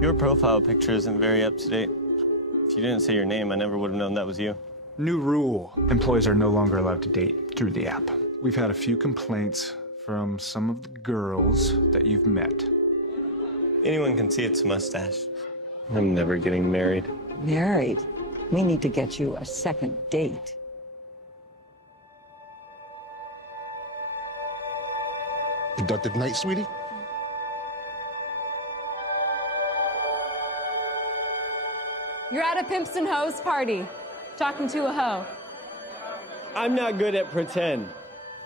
Your profile picture isn't very up to date. If you didn't say your name, I never would have known that was you. New rule. Employees are no longer allowed to date through the app. We've had a few complaints from some of the girls that you've met. Anyone can see it's a mustache. I'm never getting married. Married? We need to get you a second date. Productive night, sweetie? You're at a Pimps and Hoes party, talking to a hoe. I'm not good at pretend.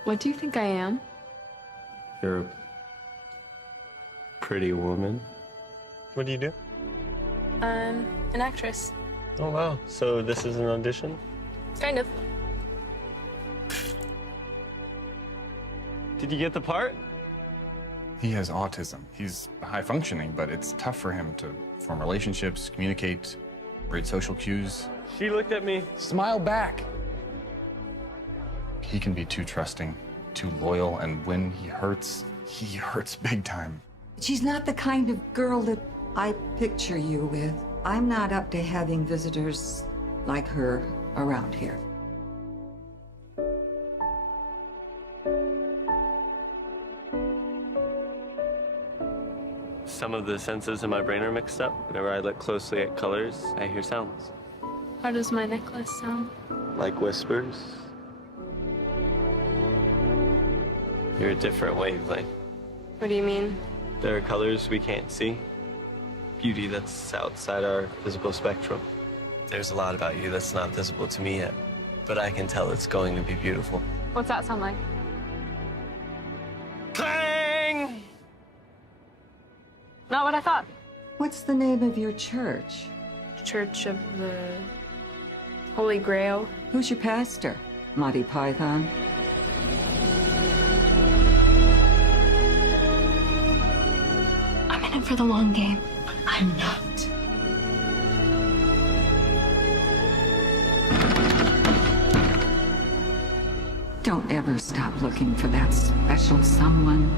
What do you think I am? You're a pretty woman. What do you do? I'm an actress. Oh, wow. So this is an audition? Kind of. Did you get the part? He has autism. He's high functioning, but it's tough for him to form relationships, communicate, read social cues. She looked at me. Smile back. He can be too trusting, too loyal, and when he hurts big time. She's not the kind of girl that I picture you with. I'm not up to having visitors like her around here. Some of the senses in my brain are mixed up. Whenever I look closely at colors, I hear sounds. How does my necklace sound? Like whispers. You're a different wavelength. What do you mean? There are colors we can't see. Beauty that's outside our physical spectrum. There's a lot about you that's not visible to me yet, but I can tell it's going to be beautiful. What's that sound like? Clang! Not what I thought. What's the name of your church? Church of the Holy Grail. Who's your pastor? Monty Python? I'm in it for the long game. I'm not. Don't ever stop looking for that special someone.